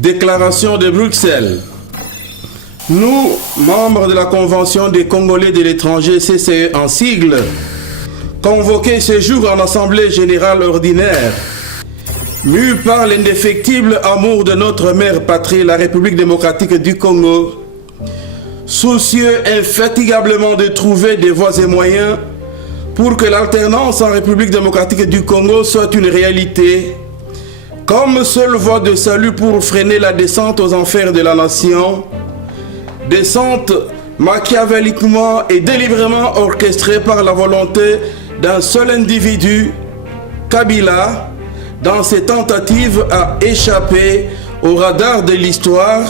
Déclaration de Bruxelles. Nous, membres de la Convention des Congolais de l'étranger, CCE en sigle, convoqués ce jour en Assemblée Générale Ordinaire, mus par l'indéfectible amour de notre mère patrie, la République démocratique du Congo, soucieux infatigablement de trouver des voies et moyens pour que l'alternance en République démocratique du Congo soit une réalité, comme seule voie de salut pour freiner la descente aux enfers de la nation, descente machiavéliquement et délibérément orchestrée par la volonté d'un seul individu, Kabila, dans ses tentatives à échapper au radar de l'histoire,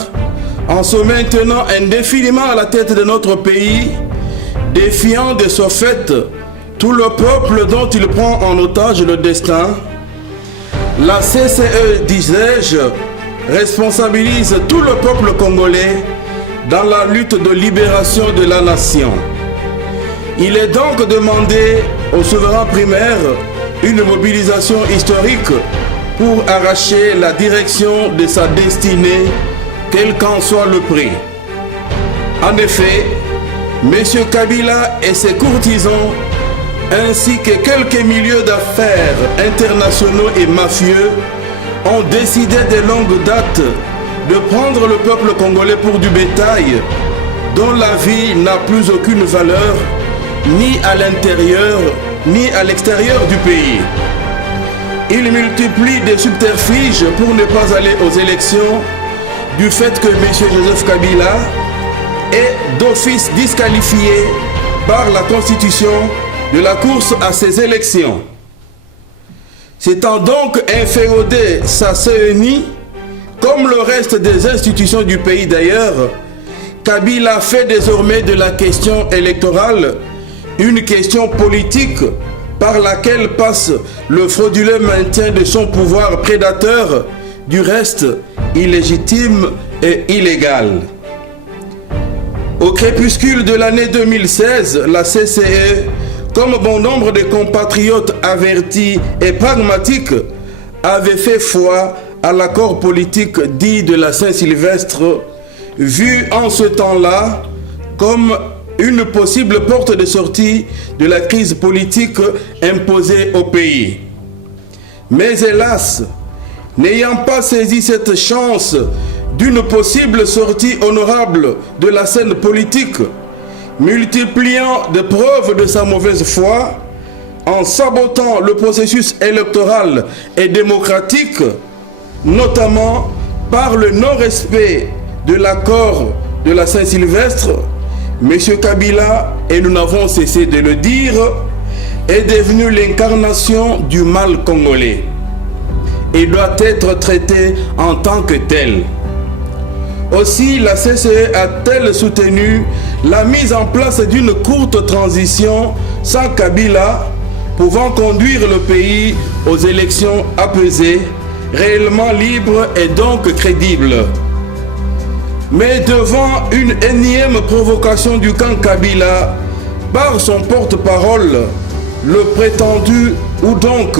en se maintenant indéfiniment à la tête de notre pays, défiant de ce fait tout le peuple dont il prend en otage le destin. La CCE, disais-je, responsabilise tout le peuple congolais dans la lutte de libération de la nation. Il est donc demandé au souverain primaire une mobilisation historique pour arracher la direction de sa destinée, quel qu'en soit le prix. En effet, M. Kabila et ses courtisans, ainsi que quelques milieux d'affaires internationaux et mafieux, ont décidé de longue date de prendre le peuple congolais pour du bétail, dont la vie n'a plus aucune valeur, ni à l'intérieur, ni à l'extérieur du pays. Ils multiplient des subterfuges pour ne pas aller aux élections, du fait que M. Joseph Kabila est d'office disqualifié par la Constitution de la course à ces élections. S'étant donc inféodé sa CENI, comme le reste des institutions du pays d'ailleurs, Kabila fait désormais de la question électorale une question politique par laquelle passe le frauduleux maintien de son pouvoir prédateur, du reste illégitime et illégal. Au crépuscule de l'année 2016, la CCE, comme bon nombre de compatriotes avertis et pragmatiques, avait fait foi à l'accord politique dit de la Saint-Sylvestre, vu en ce temps-là comme une possible porte de sortie de la crise politique imposée au pays. Mais hélas, n'ayant pas saisi cette chance d'une possible sortie honorable de la scène politique, multipliant des preuves de sa mauvaise foi, en sabotant le processus électoral et démocratique, notamment par le non-respect de l'accord de la Saint-Sylvestre, M. Kabila, et nous n'avons cessé de le dire, est devenu l'incarnation du mal congolais et doit être traité en tant que tel. Aussi, la CCE a-t-elle soutenu la mise en place d'une courte transition sans Kabila, pouvant conduire le pays aux élections apaisées, réellement libres et donc crédibles. Mais devant une énième provocation du camp Kabila par son porte-parole, le prétendu ou donc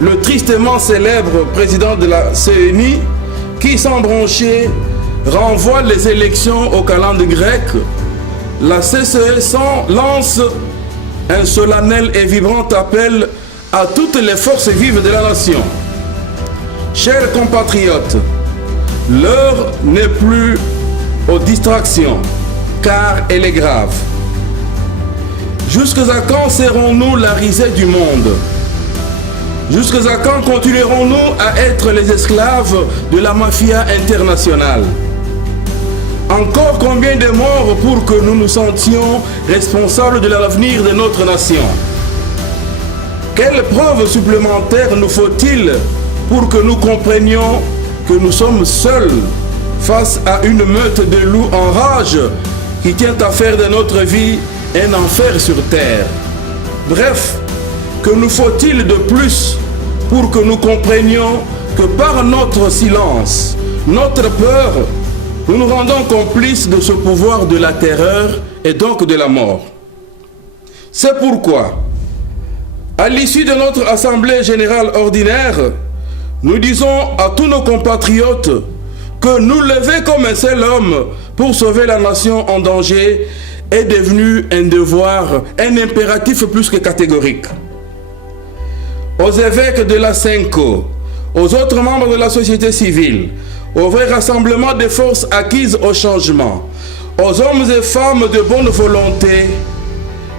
le tristement célèbre président de la CENI, qui sans broncher renvoie les élections au calendrier grec, la CCE lance un solennel et vibrant appel à toutes les forces vives de la nation. Chers compatriotes, l'heure n'est plus aux distractions, car elle est grave. Jusqu'à quand serons-nous la risée du monde? Jusqu'à quand continuerons-nous à être les esclaves de la mafia internationale? Encore combien de morts pour que nous nous sentions responsables de l'avenir de notre nation? Quelles preuves supplémentaires nous faut-il pour que nous comprenions que nous sommes seuls face à une meute de loups en rage qui tient à faire de notre vie un enfer sur terre? Bref, que nous faut-il de plus pour que nous comprenions que par notre silence, notre peur, nous nous rendons complices de ce pouvoir de la terreur et donc de la mort? C'est pourquoi, à l'issue de notre Assemblée Générale Ordinaire, nous disons à tous nos compatriotes que nous lever comme un seul homme pour sauver la nation en danger est devenu un devoir, un impératif plus que catégorique. Aux évêques de la Senco, aux autres membres de la société civile, au vrai rassemblement des forces acquises au changement, aux hommes et femmes de bonne volonté,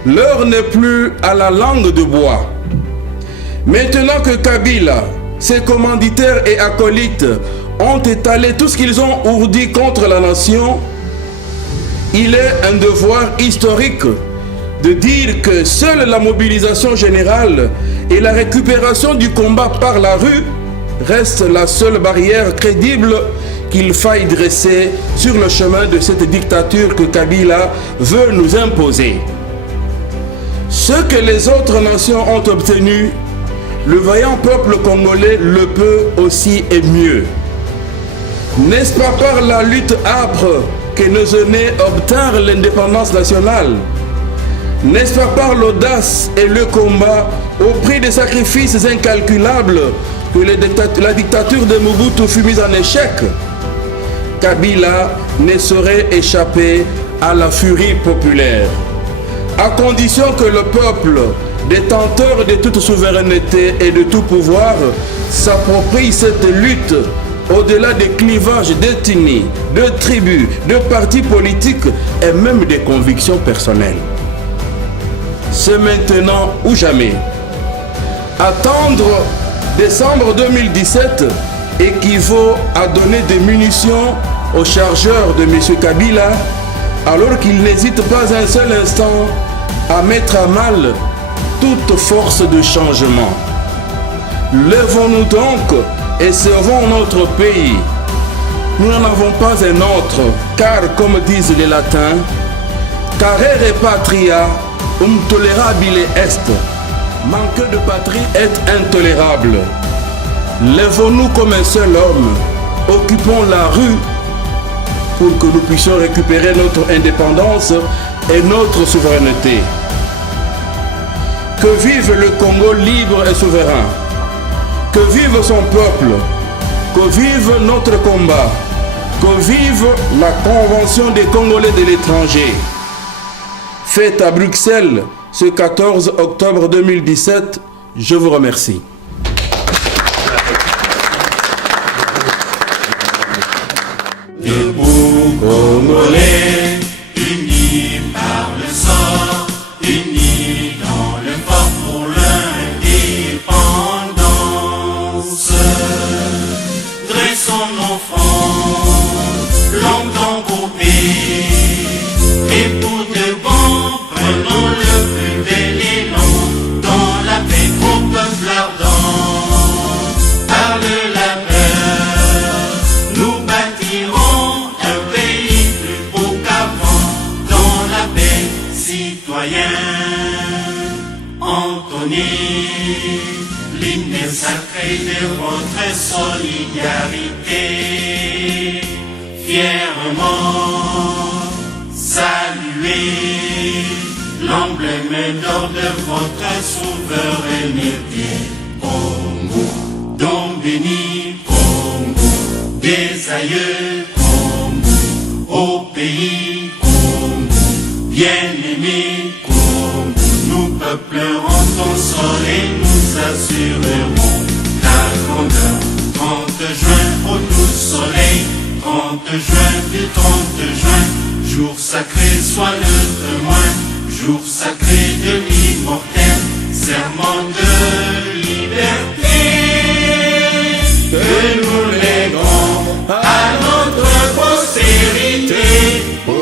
l'heure n'est plus à la langue de bois. Maintenant que Kabila, ses commanditaires et acolytes ont étalé tout ce qu'ils ont ourdi contre la nation, il est un devoir historique de dire que seule la mobilisation générale et la récupération du combat par la rue reste la seule barrière crédible qu'il faille dresser sur le chemin de cette dictature que Kabila veut nous imposer. Ce que les autres nations ont obtenu, le vaillant peuple congolais le peut aussi et mieux. N'est-ce pas par la lutte âpre que nos aînés obtinrent l'indépendance nationale? N'est-ce pas par l'audace et le combat au prix des sacrifices incalculables que la dictature de Mobutu fut mise en échec? Kabila ne saurait échapper à la furie populaire, à condition que le peuple, détenteur de toute souveraineté et de tout pouvoir, s'approprie cette lutte au-delà des clivages d'ethnie, de tribus, de partis politiques et même des convictions personnelles. C'est maintenant ou jamais. Attendre décembre 2017 équivaut à donner des munitions aux chargeurs de M. Kabila, alors qu'il n'hésite pas un seul instant à mettre à mal toute force de changement. Lèvons-nous donc et sauvons notre pays. Nous n'en avons pas un autre, car comme disent les latins, carere patria tolerabile est. Manquer de patrie est intolérable. Lèvons-nous comme un seul homme, occupons la rue pour que nous puissions récupérer notre indépendance et notre souveraineté. Que vive le Congo libre et souverain. Que vive son peuple. Que vive notre combat. Que vive la Convention des Congolais de l'étranger. Faite à Bruxelles ce 14 octobre 2017, je vous remercie. Debout Congolais, unis par le sort, unis dans le fort pour l'indépendance. Dressons nos fronts, longtemps coupés, et pour de bon, prenons le plus bel élan, dans la paix au peuple ardent. Par le labeur, nous bâtirons un pays plus beau qu'avant, dans la paix citoyenne. Entonnez l'hymne sacré de votre solidarité, fièrement saluez l'emblème d'or de votre souveraineté. Congo, don béni, Congo, des aïeux, Congo, au pays, Congo, bien-aimé, Congo, nous peuplerons ton sol et nous assurerons ta grandeur. 30 juin au doux soleil, 30 juin du 30 juin, jour sacré soit le témoin, jour sacré de l'immortel, serment de liberté, que nous léguons à notre postérité pour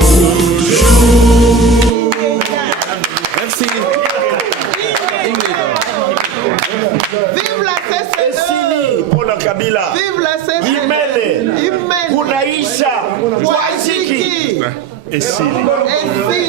toujours. Merci. Vive la CCE! Pour la Kabila. Vive la CCE! Imene. Imene. Kunaisha. Wajiki. Esili. Esili.